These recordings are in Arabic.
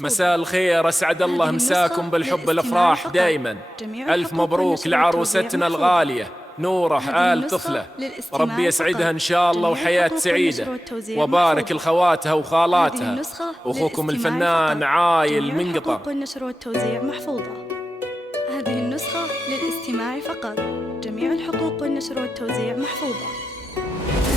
مساء الخير، أسعد الله مساكم بالحب الأفراح دايما. ألف مبروك لعروستنا الغالية نورة آل طفلة، ربي يسعدها إن شاء الله وحياة سعيدة، وبارك لخواتها وخالاتها. أخوكم الفنان عايل من قطر. حقوق النشر والتوزيع محفوظة. هذه النسخة للاستماع فقط. جميع الحقوق والنشر والتوزيع محفوظة.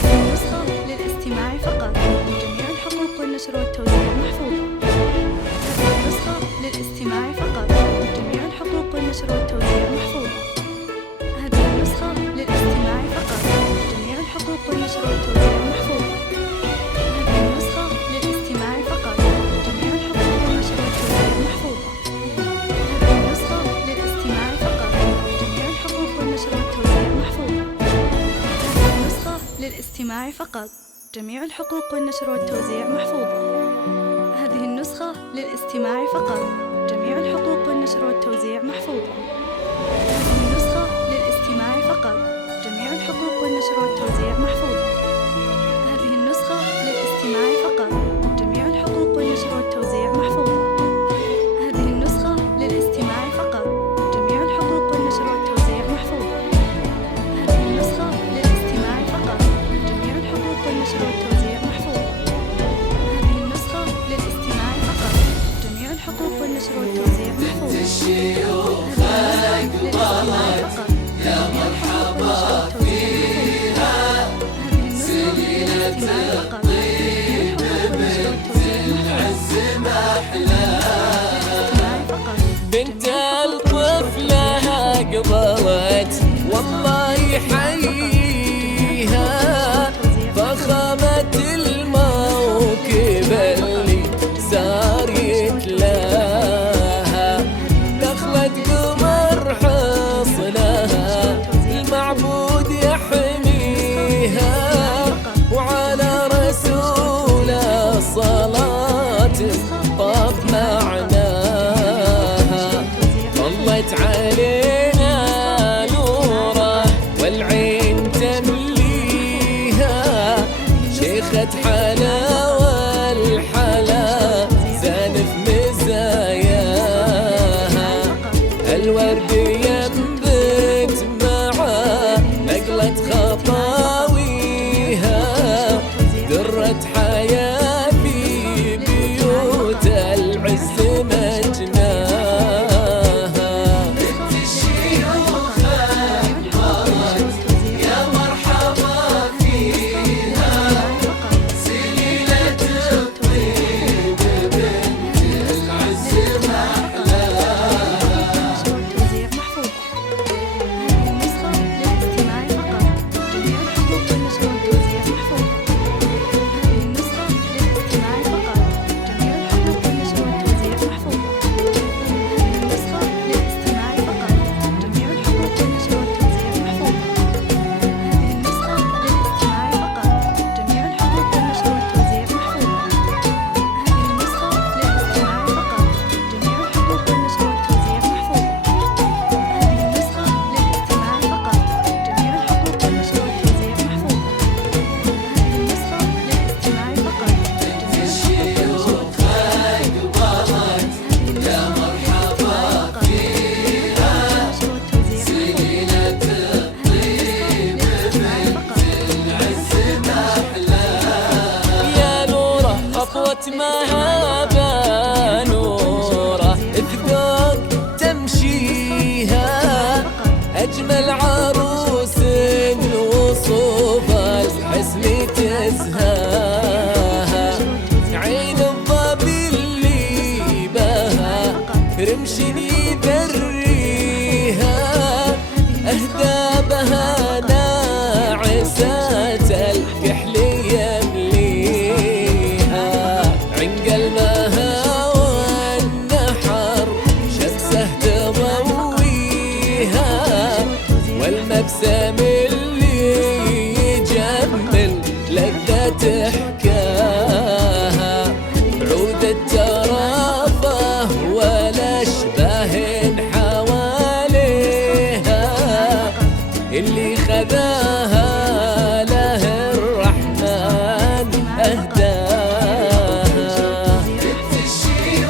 هذه النسخة للاستماع فقط. جميع الحقوق والنشر والتوزيع محفوظة. هذه النسخة للاستماع فقط. جميع الحقوق والنشر والتوزيع محفوظة. هذه النسخة للاستماع فقط. جميع الحقوق والنشر والتوزيع محفوظة. هذه النسخة للاستماع فقط. جميع الحقوق والنشر والتوزيع محفوظة. هذه النسخة للاستماع فقط. جميع الحقوق والنشر والتوزيع محفوظة. هذه النسخة للاستماع فقط. جميع الحقوق والنشر والتوزيع محفوظة. هذه النسخة للاستماع فقط. جميع الحقوق والنشر والتوزيع محفوظة. هذه النسخة للاستماع فقط. جميع الحقوق والنشر والتوزيع محفوظة. هذه النسخة للاستماع فقط. جميع الحقوق والنشر والتوزيع محفوظة. هذه النسخة للاستماع فقط. جميع الحقوق والنشر والتوزيع محفوظة. هذه النسخة للاستماع فقط. جميع الحقوق والنشر والتوزيع محفوظة. هذه النسخة للاستماع فقط. جميع الحقوق والنشر والتوزيع محفوظة. يا مرحبا فيها سنين طيب بالعز محلاها. بنت الطفلة قبلت والله يحييها، فخامة الموكب اللي ساريت لها، دخلت قمر حصنها المعبود يحميها، وعلى رسول الصلاة طاب معناها. طلت علينا نوره والعين تمليها، شيخة حلا والحلا زانف مزاياها، الورد ينبت معاه نقلت خطاويها، درت حياة في بيوت العز مجناها. بنت الشيوخ أكبرت يا مرحبا فيها سليلة الطيب بنت العز محلاها. والتوزيع محفوظة. هذه النسخة للاستماع فقط. جميع الحقوق والنشر والتوزيع محفوظة. هذه النسخة للاستماع فقط. جميع الحقوق والنشر والتوزيع محفوظة. هذه النسخة للاستماع فقط. جميع الحقوق والنشر والتوزيع محفوظة. هذه النسخة للاستماع فقط. جميع الحقوق والنشر والتوزيع محفوظة. هذه النسخة للاستماع فقط. جميع الحقوق والنشر والتوزيع محفوظة. هذه النسخة للاستماع فقط. جميع الحقوق والنشر والتوزيع محفوظة. هذه النسخة للاستماع فقط. جميع الشيوخ أكبرت يا مرحبا فيها سنين طيب بالعز محلاها. يا نورة خطوة مهابة نورة ذوق تمشيها، أجمل عروس وصوف الحسن تزهاها، عين الظبي اللي بها رمش يذريها، أهدابها ناعسات الكحل يمليها، عنق المها والنحر شمسه تضويها، والمبسم اللي يجمل لذة حكاها، عود الترافه والاشباه حواليها، اللي خذاها له الرحمن أهداها. بنت الشيوخ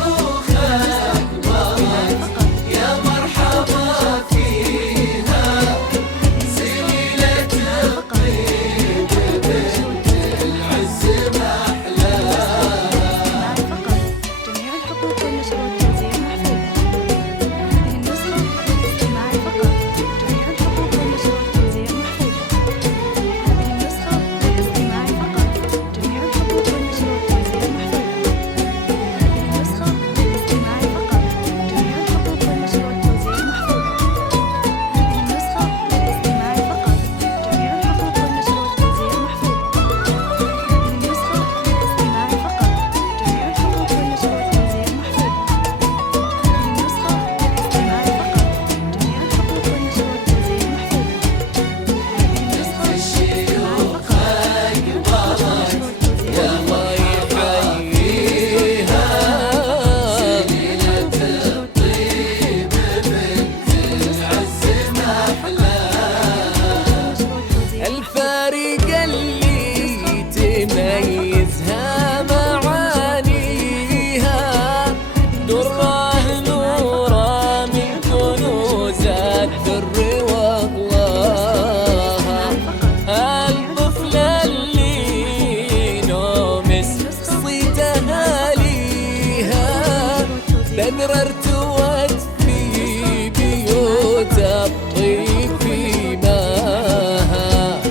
أقررت وأدفي بيوت الطيب في ماها،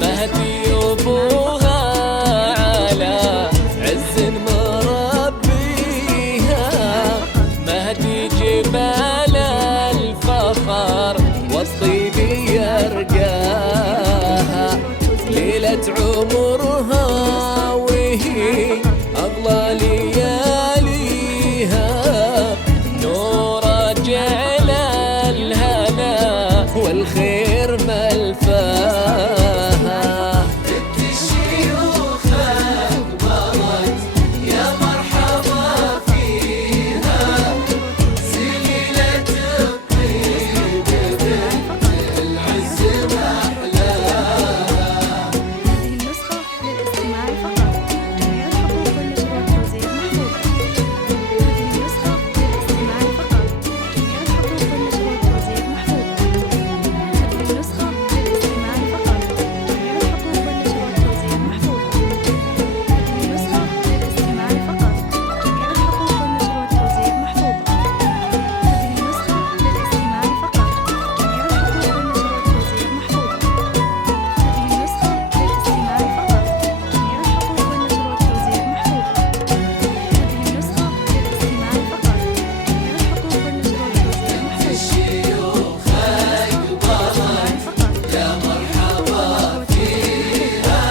مهدي أبوها على عز مربيها، مهدي جبال الفخر والطيب يرقاها، ليلة عمرها وهي أغلى لياليها، نور جعل الهنا والخير ملفاها. بنت الشيوخ أقبلت يا مرحبا فيها، سليلة الطيب بالعز محلاها. هذه النسخة للاستماع فقط، جميع الحقوق والنشر والتوزيع محفوظة. هذه النسخة للاستماع فقط، جميع الحقوق والنشر والتوزيع محفوظة. هذه النسخة للاستماع فقط، جميع الحقوق والنشر والتوزيع محفوظة. هذه النسخة للاستماع فقط، جميع الحقوق والنشر والتوزيع محفوظة. هذه النسخة للاستماع فقط، جميع الحقوق والنشر والتوزيع محفوظة. هذه النسخة للاستماع فقط، جميع الحقوق والنشر والتوزيع محفوظة. هذه النسخة للاستماع فقط، جميع الحقوق والنشر والتوزيع محفوظة. الشيوخ أقبلت يا مرحبا فيها،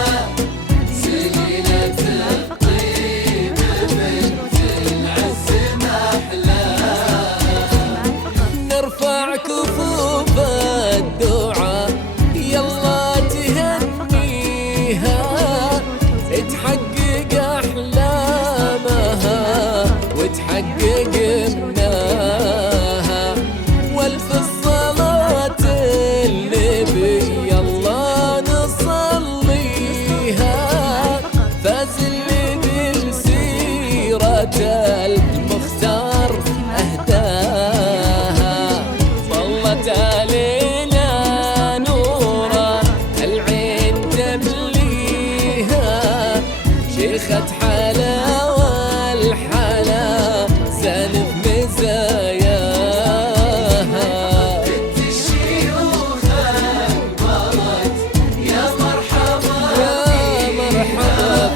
سليلة الطيب بالعز محلاها. نرفع كفوف الدعاء يلا تهنيها، تحقق أحلامها وتحقق مناها، والف الصلاة النبي يلا نصليها، فاز اللي بالسيرة المختار أهداها، ظلت علينا نورا العين تمليها، شيخة حلاوة الحلا سالف مزاياها. بنت الشيوخ أقبلت يا مرحبا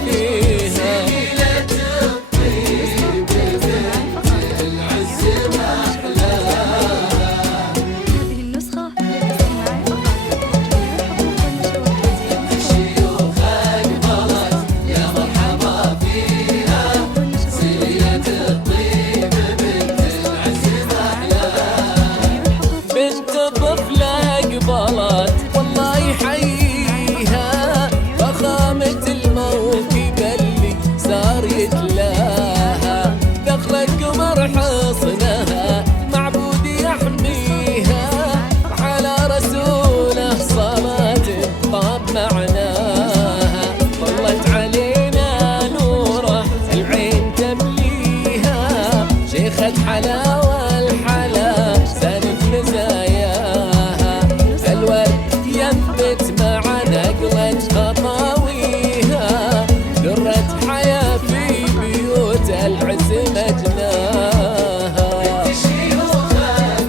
فيها، سليلة الطيب بالعز محلاها. هذه النسخة للاستماع فقط، جميع الحقوق والنشر والتوزيع محفوظة. الشيوخ أقبلت يا مرحبا فيها، سليلة الطيب بالعز محلاها. بنت طفلة قبلت والله يحييها، فخامة الموكب اللي صار يتلاها، دخل قمر حصنها معبود يحميها، على رسوله صلاة طاب معناها، ظلت علينا نوره العين تمليها، شيخة حلاوة الحلا سالف مزاياها، الورد ينبت مع نقلة خطاويها، درة حياة في بيوت العز مجناها. الشيوخ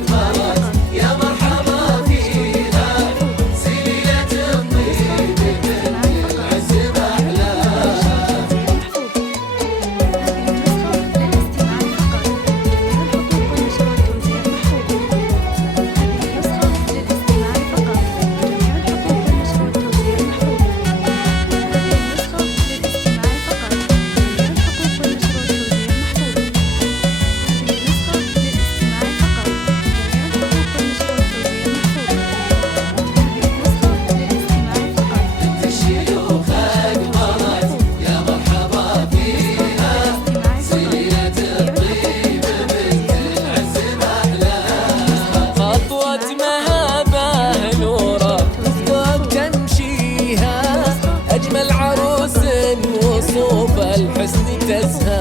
أقبلت يا مرحبا فيها، سليلة الطيب بالعز محلاها. الحسن تزهى